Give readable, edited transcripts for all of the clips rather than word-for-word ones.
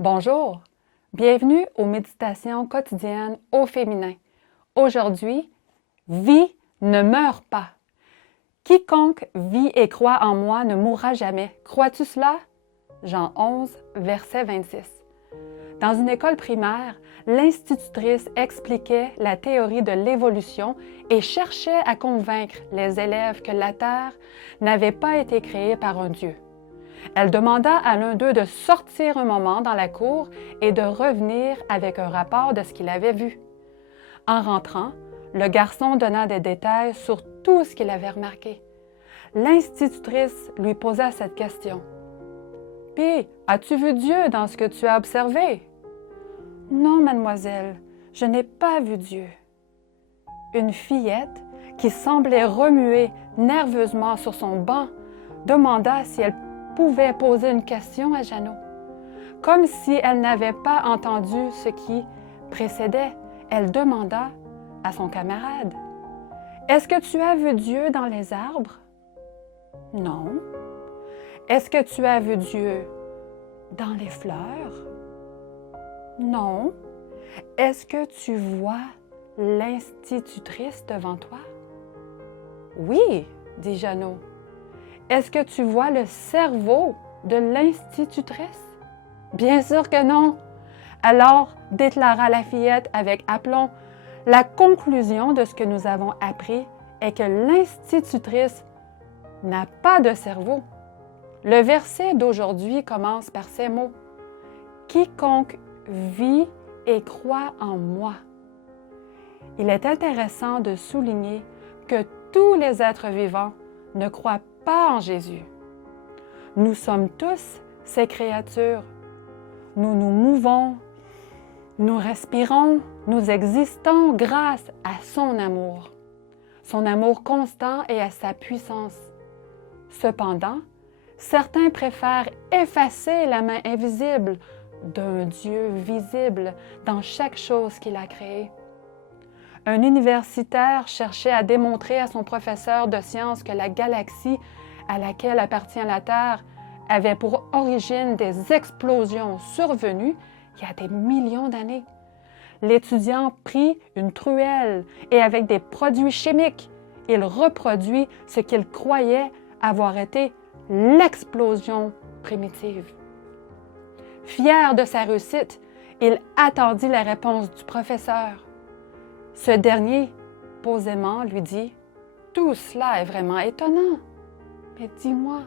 Bonjour, bienvenue aux méditations quotidiennes au féminin. Aujourd'hui, vie ne meurt pas. Quiconque vit et croit en moi ne mourra jamais. Crois-tu cela? Jean 11, verset 26. Dans une école primaire, l'institutrice expliquait la théorie de l'évolution et cherchait à convaincre les élèves que la Terre n'avait pas été créée par un Dieu. Elle demanda à l'un d'eux de sortir un moment dans la cour et de revenir avec un rapport de ce qu'il avait vu. En rentrant, le garçon donna des détails sur tout ce qu'il avait remarqué. L'institutrice lui posa cette question. « Puis, as-tu vu Dieu dans ce que tu as observé? »« Non, mademoiselle, je n'ai pas vu Dieu. » Une fillette, qui semblait remuer nerveusement sur son banc, demanda si elle pouvait poser une question à Jeannot. Comme si elle n'avait pas entendu ce qui précédait, elle demanda à son camarade. « Est-ce que tu as vu Dieu dans les arbres? »« Non. »« Est-ce que tu as vu Dieu dans les fleurs? »« Non. »« Est-ce que tu vois l'institutrice devant toi? »« Oui, dit Jeannot. »« Est-ce que tu vois le cerveau de l'institutrice? »« Bien sûr que non. » Alors, déclara la fillette avec aplomb, la conclusion de ce que nous avons appris est que l'institutrice n'a pas de cerveau. Le verset d'aujourd'hui commence par ces mots. « Quiconque vit et croit en moi. » Il est intéressant de souligner que tous les êtres vivants ne croient pas en Jésus. Nous sommes tous ces créatures. Nous nous mouvons, nous respirons, nous existons grâce à son amour constant et à sa puissance. Cependant, certains préfèrent effacer la main invisible d'un Dieu visible dans chaque chose qu'il a créée. Un universitaire cherchait à démontrer à son professeur de sciences que la galaxie à laquelle appartient la Terre avait pour origine des explosions survenues il y a des millions d'années. L'étudiant prit une truelle et avec des produits chimiques, il reproduit ce qu'il croyait avoir été l'explosion primitive. Fier de sa réussite, il attendit la réponse du professeur. Ce dernier, posément, lui dit « Tout cela est vraiment étonnant. Mais dis-moi,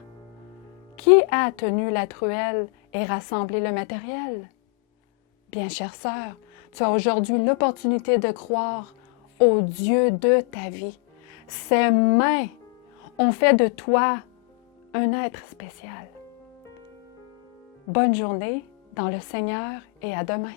qui a tenu la truelle et rassemblé le matériel? » Bien, chère sœur, tu as aujourd'hui l'opportunité de croire au Dieu de ta vie. Ses mains ont fait de toi un être spécial. Bonne journée dans le Seigneur et à demain.